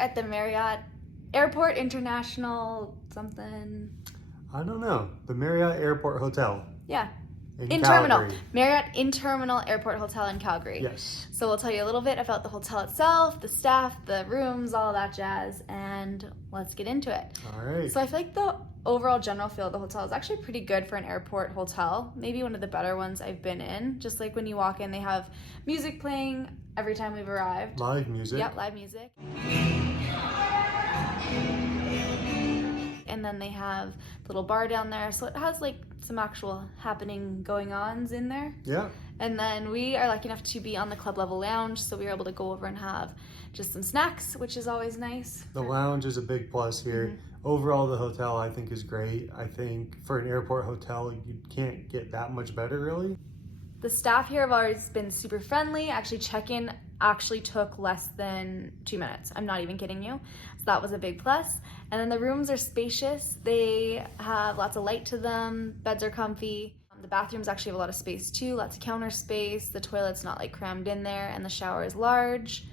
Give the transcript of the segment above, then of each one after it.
at the Marriott Airport International something. I don't know. The Marriott Airport Hotel. Yeah. In Terminal. Calgary. Marriott in Terminal Airport Hotel in Calgary. Yes. So we'll tell you a little bit about the hotel itself, the staff, the rooms, all that jazz, and let's get into it. All right. So I feel like the overall general feel of the hotel is actually pretty good for an airport hotel. Maybe one of the better ones I've been in. Just like when you walk in, they have music playing every time we've arrived. Live music. Yep, live music. And then they have a little bar down there, so it has like some actual happening going ons in there. Yeah. And then we are lucky enough to be on the club level lounge, so we were able to go over and have just some snacks, which is always nice. The lounge is a big plus here. Mm-hmm. Overall, the hotel I think is great. I think for an airport hotel, you can't get that much better, really. The staff here have always been super friendly. Actually, check-in actually took less than 2 minutes. I'm not even kidding you. So that was a big plus. And then the rooms are spacious. They have lots of light to them. Beds are comfy. The bathrooms actually have a lot of space too. Lots of counter space. The toilet's not like crammed in there, and the shower is large.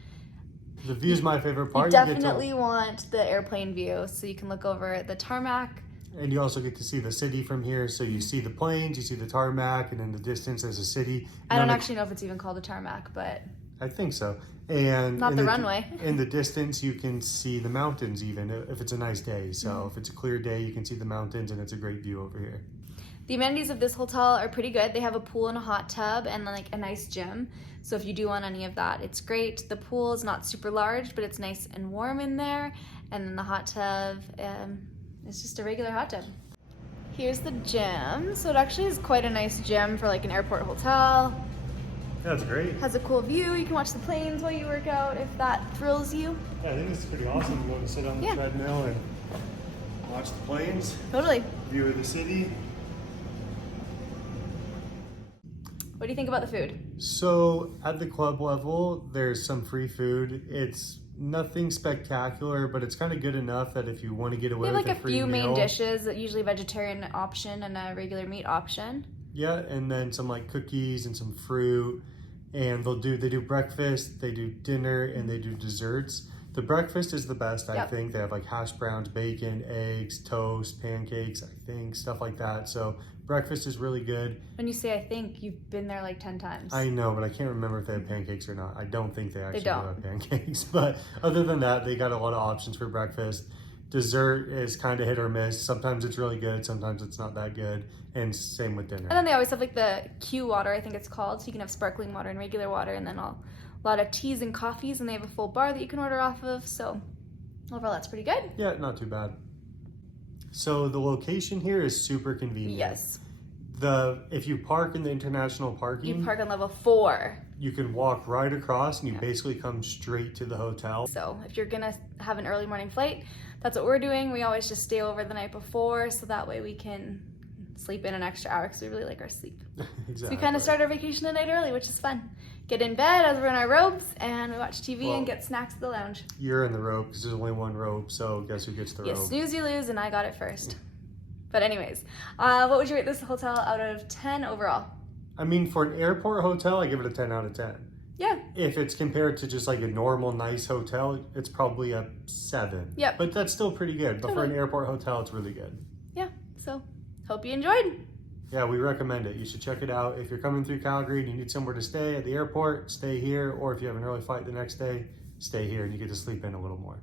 The view is my favorite part. You definitely want the airplane view, so you can look over the tarmac. And you also get to see the city from here. So you see the planes, you see the tarmac, and in the distance there's a city. I don't actually know if it's even called a tarmac, but I think so. And not the runway. In the distance, you can see the mountains even if it's a nice day. So if it's a clear day, you can see the mountains, and it's a great view over here. The amenities of this hotel are pretty good. They have a pool and a hot tub and like a nice gym. So if you do want any of that, it's great. The pool is not super large, but it's nice and warm in there. And then the hot tub, it's just a regular hot tub. Here's the gym. So it actually is quite a nice gym for like an airport hotel. That's great. Has a cool view. You can watch the planes while you work out if that thrills you. Yeah, I think it's pretty awesome to go to sit on the treadmill and watch the planes. Totally. View of the city. What do you think about the food? So at the club level, there's some free food. It's nothing spectacular, but it's kind of good enough that if you want to get away We have with like a a free few meal, main dishes, usually vegetarian option and a regular meat option. yeah, and then some like cookies and some fruit, and they do breakfast, they do dinner, and they do desserts. The breakfast is the best, I think. They have like hash browns, bacon, eggs, toast, pancakes, I think, stuff like that. So breakfast is really good. When you say I think, you've been there like 10 times. I know, but I can't remember if they have pancakes or not. I don't think they actually do don't. have pancakes. But other than that, they got a lot of options for breakfast. Dessert is kind of hit or miss. Sometimes it's really good, sometimes it's not that good. And same with dinner. And then they always have like the Q water, I think it's called. So you can have sparkling water and regular water, and then a lot of teas and coffees, and they have a full bar that you can order off of. So overall, that's pretty good. Yeah, not too bad. So the location here is super convenient. Yes. If you park in the international parking, You park on level 4. you can walk right across and you basically come straight to the hotel. So if you're gonna have an early morning flight, that's what we're doing. We always just stay over the night before, so that way we can sleep in an extra hour because we really like our sleep. Exactly. So we kind of start our vacation a night early, which is fun. Get in bed as we're in our robes, and we watch TV and get snacks at the lounge. You're in the robe because there's only one robe, so guess who gets the You robe? snooze, you lose, and I got it first. But anyways, what would you rate this hotel out of 10 overall? I mean, for an airport hotel, I give it a 10 out of 10. Yeah. If it's compared to just like a normal nice hotel, it's probably a 7. Yep. But that's still pretty good. But for an Totally. airport hotel, it's really good. Yeah, so hope you enjoyed. Yeah, we recommend it. You should check it out. If you're coming through Calgary and you need somewhere to stay at the airport, stay here. Or if you have an early flight the next day, stay here and you get to sleep in a little more.